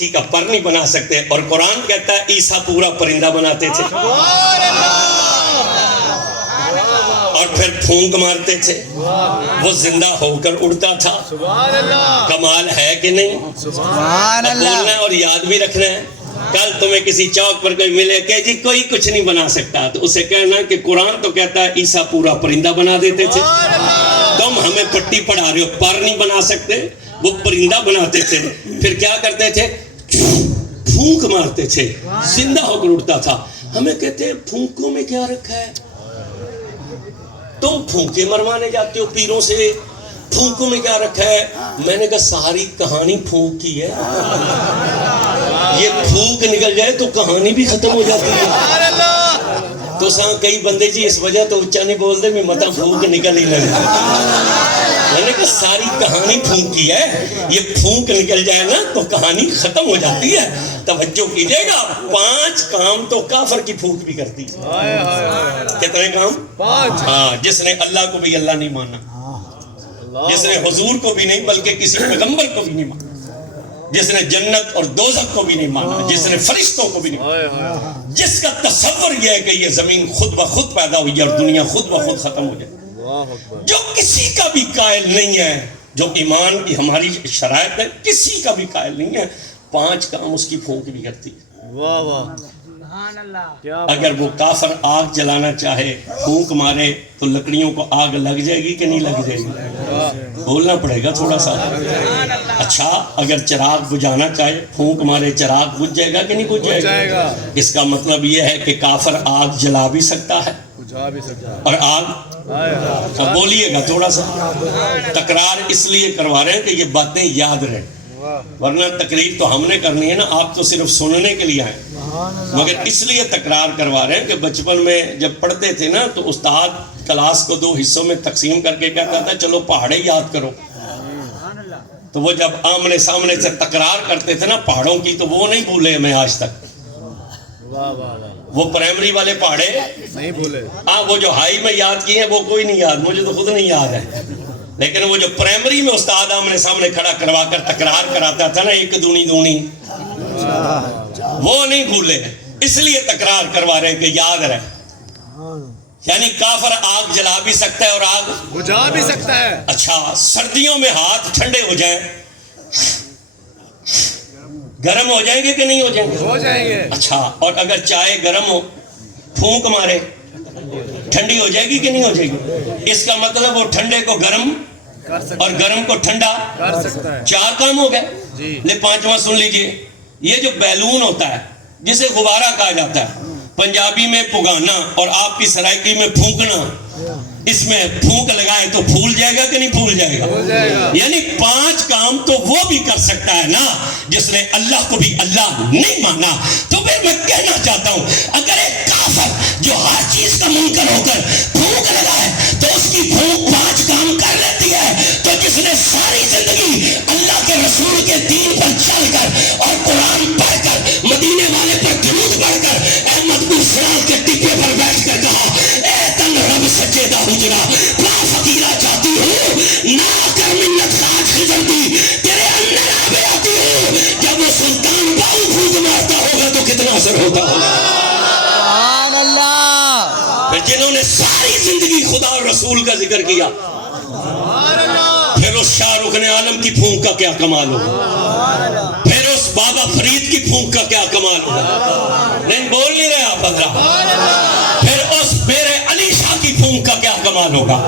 مکھی کا پر نہیں بنا سکتے، اور قرآن کہتا ہے عیسیٰ پورا پرندہ بناتے تھے اور پھر پھونک مارتے تھے، وہ زندہ ہو کر اڑتا تھا۔ کمال ہے کہ نہیں؟ بولنا ہے اور یاد بھی رکھنا ہے۔ کل تمہیں کسی چوک پر کوئی ملے کہ جی کوئی کچھ نہیں بنا سکتا، تو اسے کہنا کہ قرآن تو کہتا ہے عیسیٰ پورا پرندہ بنا دیتے تھے، تم ہمیں پٹی پڑھا رہے ہو، پر نہیں بنا سکتے، وہ پرندہ بناتے تھے۔ پھر کیا کرتے تھے؟ پھونک مارتے تھے، زندہ ہو کر اٹھتا تھا۔ ہمیں کہتے ہیں پھونکوں میں کیا رکھا ہے؟ تم پھونکے مروانے جاتے ہو پیروں سے، پھونکوں میں کیا رکھا ہے؟ میں نے کہا ساری کہانی پھونک کی ہے، یہ پھونک نکل جائے تو کہانی بھی ختم ہو جاتی ہے۔ تو ساں کئی بندے جی اس وجہ تو اچھا نہیں بول دے میں مطا پھونک نکل ہی نہیں، میں نے کہا ساری کہانی پھونک کی ہے، یہ پھونک نکل جائے نا تو کہانی ختم ہو جاتی ہے۔ توجہ کیجئے گا، 5 کام تو کافر کی پھونک بھی کرتی ہے۔ کتنے کام؟ 5۔ ہاں، جس نے اللہ کو بھی اللہ نہیں مانا، جس نے حضور کو بھی نہیں بلکہ کسی پیغمبر کو بھی نہیں مانا، جس نے جنت اور دوزخ کو بھی نہیں مانا، جس نے فرشتوں کو بھی نہیں مانا، جس کا تصور یہ ہے کہ یہ زمین خود بخود پیدا ہوئی ہے اور دنیا خود بخود ختم ہو جائے، جو کسی کا بھی قائل نہیں ہے، جو ایمان کی ہماری شرائط ہے کسی کا بھی قائل نہیں ہے، 5 کام اس کی پھونک بھی کرتی ہے۔ اگر وہ کافر آگ جلانا چاہے، پھونک مارے تو لکڑیوں کو آگ لگ جائے گی کہ نہیں لگ جائے گی؟ بولنا پڑے گا تھوڑا سا۔ اچھا، اگر چراغ بجھانا چاہے، پھونک مارے چراغ بجھ جائے گا کہ نہیں بجھ جائے گا؟ اس کا مطلب یہ ہے کہ کافر آگ جلا بھی سکتا ہے اور آگ، بولیے گا تھوڑا سا۔ تکرار اس لیے کروا رہے ہیں کہ یہ باتیں یاد رہیں، ورنہ تقریر تو ہم نے کرنی ہے نا، آپ تو صرف سننے کے لیے آئے، مگر اس لیے تکرار کروا رہے ہیں کہ بچپن میں جب پڑھتے تھے نا تو استاد کلاس کو 2 حصوں میں تقسیم کر کے کہتا تھا چلو پہاڑے یاد کرو، تو وہ جب آمنے سامنے سے تکرار کرتے تھے نا پہاڑوں کی تو وہ نہیں بھولے میں آج تک، وہ پرائمری والے پہاڑے نہیں بھولے، ہاں وہ جو ہائی میں یاد کیے ہیں وہ کوئی نہیں یاد، مجھے تو خود نہیں یاد ہے، لیکن وہ جو پرائمری میں استاد آمنے سامنے کھڑا کروا کر تکرار کراتا تھا نا 1 دونی دونی، وہ نہیں بھولے، اس لیے تکرار کروا رہے ہیں کہ یاد رہے۔ یعنی کافر آگ جلا بھی سکتا ہے اور آگ بجھا بھی سکتا ہے۔ اچھا، سردیوں میں ہاتھ ٹھنڈے ہو جائیں، گرم ہو جائیں گے کہ نہیں ہو جائیں گے؟ ہو جائیں گے۔ اچھا، اور اگر چائے گرم ہو، پھونک مارے، ٹھنڈی ہو جائے گی کہ نہیں ہو جائے گی؟ اس کا مطلب وہ ٹھنڈے کو گرم اور گرم کو ٹھنڈا کر سکتا ہے۔ 4 کام ہو گئے۔ لے 5واں سن لیجئے، یہ جو بیلون ہوتا ہے جسے غبارہ کہا جاتا ہے، پنجابی میں پگانا اور آپ کی سرائکی میں پھونکنا، اس میں پھونک لگائے تو پھول جائے گا کہ نہیں پھول جائے گا؟ یعنی 5 کام تو وہ بھی کر سکتا ہے نا جس نے اللہ کو بھی اللہ نہیں مانا۔ تو پھر میں کہنا چاہتا ہوں اگر ایک کافر جو ہر چیز کا منکر ہو کر پھونک لگائے تو اس کی پھونک 5 کام کر لیتی ہے، تو جس نے ساری زندگی اللہ کے رسول کے دین پر چل کر اور قرآن پڑھ کر مدینے والے پر درود پڑھ کر احمد بن فلان کے ٹپے پر بیٹھ کر کہا اے تن رب سچے دا حجرا لا فقیرہ چاہتی ہوں نہ کر منت خاج خضر دی تیرے اندر آبے آتی ہوں، جب وہ سلطان باؤ پھونک مارتا ہوگا تو کتنا اثر ہوتا ہوگا۔ سبحان اللہ۔ پھر جنہوں نے ساری زندگی خدا اور رسول کا ذکر کیا، پھر اس شاہ رخ عالم کی پھونک کا کیا کمال ہوگا، پھر اس بابا فرید کی پھونک کا کیا کمال ہوگا، نہیں بول نہیں رہے آپ حضرات، پھر اس میرے علی شاہ کی پھونک کا کیا کمال ہوگا،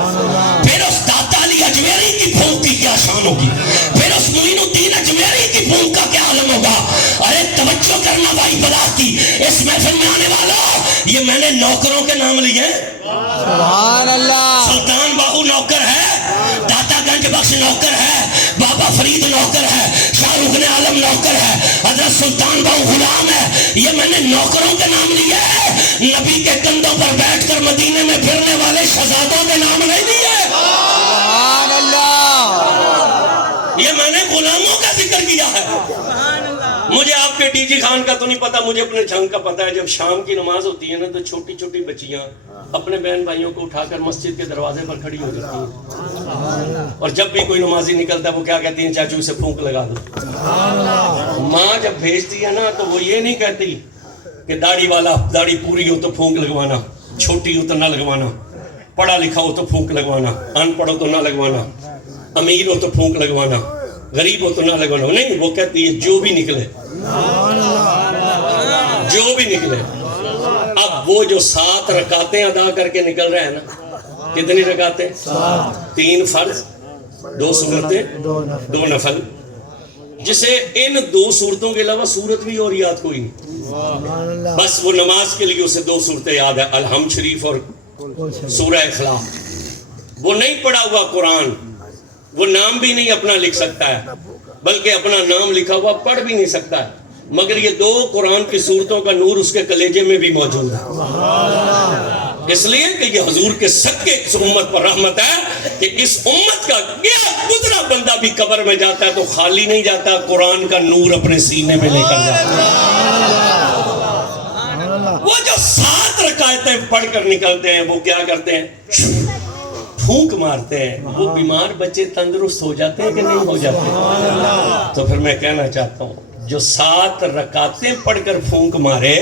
پھر اس داتا علی اجمیری کی پھونک کی کیا شان ہوگی، پھر اس معین الدین اجمیری کی پھونک کا کیا عالم ہوگا۔ ارے توجہ کرنا بھائی بلا کی، اس محفل میں آنے والا، یہ میں نے نوکروں کے نام لیے، سبحان اللہ، سلطان باہو نوکر ہے، داتا گنج بخش نوکر ہے، بابا فرید نوکر ہے، شاہ رخ عالم نوکر ہے، حضرت سلطان باہو غلام ہے، یہ میں نے نوکروں کے نام لیے ہیں، نبی کے کندھوں پر بیٹھ کر مدینے میں پھرنے والے شہزادوں کے نام نہیں لیے، سبحان اللہ، یہ میں نے غلاموں کا ذکر کیا ہے، مجھے آپ کے ڈی جی خان کا تو نہیں پتا، مجھے اپنے جھنگ کا پتا ہے. جب شام کی نماز ہوتی ہے نا تو چھوٹی چھوٹی بچیاں اپنے بہن بھائیوں کو اٹھا کر مسجد کے دروازے پر کھڑی ہو جاتی ہیں، اور جب بھی کوئی نمازی نکلتا ہے وہ کیا کہتی ہیں؟ چاچو اسے پھونک لگا دو. ماں جب بھیجتی ہے نا تو وہ یہ نہیں کہتی کہ داڑھی والا داڑھی پوری ہو تو پھونک لگوانا، چھوٹی ہو تو نہ لگوانا، پڑھا لکھا ہو تو پھونک لگوانا، ان پڑھ ہو تو نہ لگوانا، امیر ہو تو پھونک لگوانا، غریب ہو تو نہ لگوانا. نہیں، وہ کہتی ہے جو بھی نکلے، جو بھی نکلے. اب وہ جو 7 رکعتیں ادا کر کے نکل رہے ہیں نا، کتنی رکعتیں؟ 3 فرض، 2 سنتیں، 2 نفل، جسے ان 2 صورتوں کے علاوہ صورت بھی اور یاد کوئی نہیں. بس وہ نماز کے لیے اسے 2 صورتیں یاد ہے، الحمد شریف اور سورہ اخلاص. وہ نہیں پڑھا ہوا قرآن، وہ نام بھی نہیں اپنا لکھ سکتا ہے، بلکہ اپنا نام لکھا ہوا پڑھ بھی نہیں سکتا ہے، مگر یہ 2 قرآن کی صورتوں کا نور اس کے کلیجے میں بھی موجود ہے. اس لیے کہ یہ حضور کے صدقے اس امت پر رحمت ہے کہ اس امت کا گیا گزرا بندہ بھی قبر میں جاتا ہے تو خالی نہیں جاتا، قرآن کا نور اپنے سینے میں لے کر جاتا ہے. وہ جو 7 رکعتیں پڑھ کر نکلتے ہیں وہ کیا کرتے ہیں؟ پھونک مارتے ہیں. وہ بیمار بچے تندرست ہو جاتے ہیں کہ نہیں ہو جاتے؟ تو پھر میں کہنا چاہتا ہوں جو 7 رکعتیں پڑھ کر پھونک مارے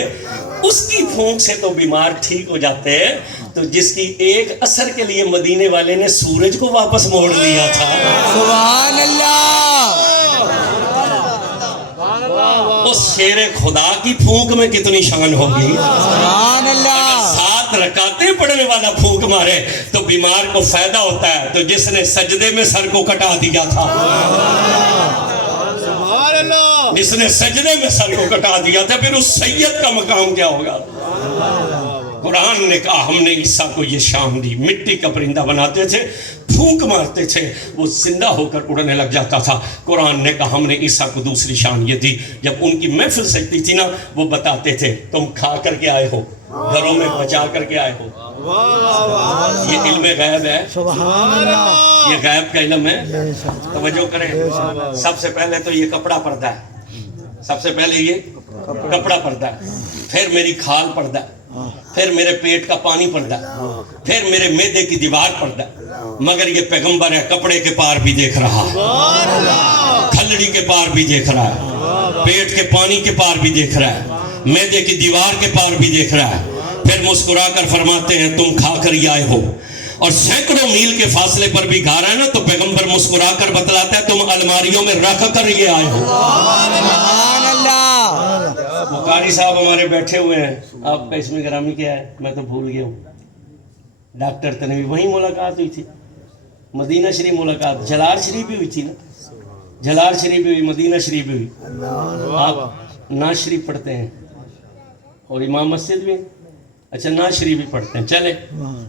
اس کی پھونک سے تو بیمار ٹھیک ہو جاتے ہیں، تو جس کی ایک اثر کے لیے مدینے والے نے سورج کو واپس موڑ لیا تھا. سبحان اللہ. اس شیر خدا کی پھونک میں کتنی شان ہوگی. سبحان اللہ. 7 رکعتیں پڑھنے والا پھونک مارے تو بیمار کو فائدہ ہوتا ہے، تو جس نے سجدے میں سر کو کٹا دیا تھا، جس نے سجدے میں سر کو کٹا دیا تھا، پھر اس سید کا مقام کیا ہوگا؟ قرآن نے کہا ہم نے عیسیٰ کو یہ شان دی. مٹی کا پرندہ بناتے تھے، پھونک مارتے تھے، وہ زندہ ہو کر اڑنے لگ جاتا تھا. قرآن نے کہا ہم نے عیسیٰ کو دوسری شان یہ دی. جب ان کی محفل سجتی تھی نا وہ بتاتے تھے تم کھا کر کے آئے ہو، گھروں میں بچا کر کے آئے ہو. یہ علم غیب ہے، یہ غیب کا علم ہے. توجہ کریں. سب سے پہلے تو یہ کپڑا پردہ ہے، سب سے پہلے یہ کپڑا پردہ ہے، پھر میری کھال پردہ ہے، پھر میرے پیٹ کا پانی پردہ ہے، پھر میرے معدے کی دیوار پردہ ہے. مگر یہ پیغمبر ہے کپڑے کے پار بھی دیکھ رہا ہے، کھلڑی کے پار بھی دیکھ رہا ہے، پیٹ کے پانی کے پار بھی دیکھ رہا ہے، معدے کی دیوار کے پار بھی دیکھ رہا ہے. پھر مسکرا کر فرماتے ہیں تم کھا کر ہی آئے ہو. اور سینکڑوں میل کے فاصلے پر بھی گھر ہے نا تو پیغمبر مسکرا کر بتلاتا ہے تم الماریوں میں رکھ کر یہ آئے ہو. سبحان اللہ. وہ قاری صاحب ہمارے بیٹھے ہوئے ہیں. آپ کا اسم گرامی کیا ہے؟ میں تو بھول گیا ہوں. ڈاکٹر تنویر، وہیں ملاقات ہوئی تھی، مدینہ شریف ملاقات. جلال شریف بھی ہوئی تھی نا، جلال شریف بھی ہوئی، مدینہ شریف بھی ہوئی. آپ ناز شریف پڑھتے ہیں اور امام مسجد بھی. اچھا ناز شریف بھی پڑھتے ہیں. چلے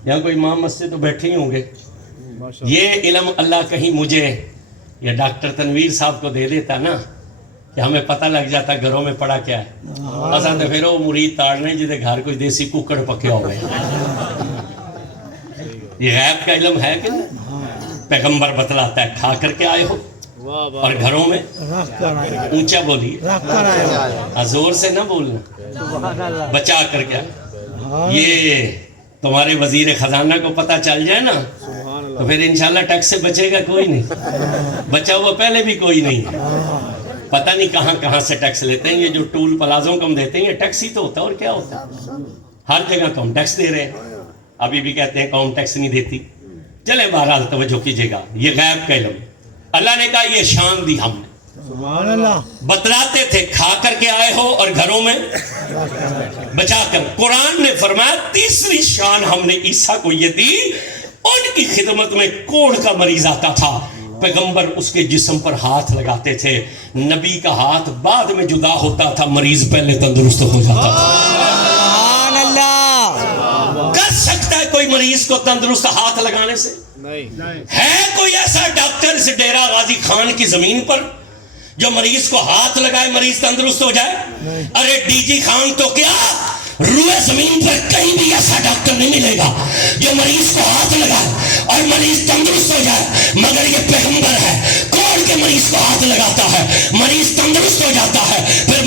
یہاں کوئی امام مسجد تو بیٹھے ہی ہوں گے. یہ علم اللہ کہیں مجھے یا ڈاکٹر تنویر صاحب کو دے دیتا نا کہ ہمیں پتہ لگ جاتا گھروں میں پڑا کیا ہے. اصل تو پھر وہ مرید تاڑنے جیسے گھر کوئی دیسی ککڑ پکے ہو گئے. یہ غیب کا علم ہے کہ نہیں؟ پیغمبر بتلاتا ہے کھا کر کے آئے ہو اور گھروں میں اونچا بولیے، زور سے نہ بولنا، بچا کر کے. یہ تمہارے وزیر خزانہ کو پتہ چل جائے نا تو پھر انشاءاللہ ٹیکس سے بچے گا کوئی نہیں، بچا ہوا پہلے بھی کوئی نہیں ہے. پتہ نہیں کہاں کہاں سے ٹیکس لیتے ہیں. یہ جو ٹول پلازوں کو ہم دیتے ہیں یہ ٹیکس ہی تو ہوتا ہے، اور کیا ہوتا ہے؟ ہر جگہ تو ہم ٹیکس دے رہے ہیں. ابھی بھی کہتے ہیں قوم ٹیکس نہیں دیتی. چلے بہرحال توجہ کیجیے گا، یہ غیب کا علم. اللہ نے کہا یہ شان دی ہم نے. سبحان اللہ. بتلاتے تھے کھا کر کے آئے ہو اور گھروں میں بچا کر. قرآن نے فرمایا تیسری شان ہم نے عیسیٰ کو یہ دی. ان کی خدمت میں کوڑ کا مریض آتا تھا، پیغمبر اس کے جسم پر ہاتھ لگاتے تھے. نبی کا ہاتھ بعد میں جدا ہوتا تھا، مریض پہلے تندرست ہو جاتا تھا. سبحان اللہ. کر سکتا ہے کوئی مریض کو تندرست ہاتھ لگانے سے؟ ہے کوئی ایسا ڈاکٹر اس ڈیرہ غازی خان کی زمین پر جو مریض کو ہاتھ لگائے مریض تندرست ہو جائے؟ ارے ڈی جی خان تو کیا روئے زمین پر کہیں بھی ایسا ڈاکٹر نہیں ملے گا جو مریض کو ہاتھ لگائے اور مریض تندرست ہو جائے. مگر یہ پیغمبر ہے کوڑ کے مریض کو ہاتھ لگاتا ہے، مریض تندرست ہو جاتا ہے. پھر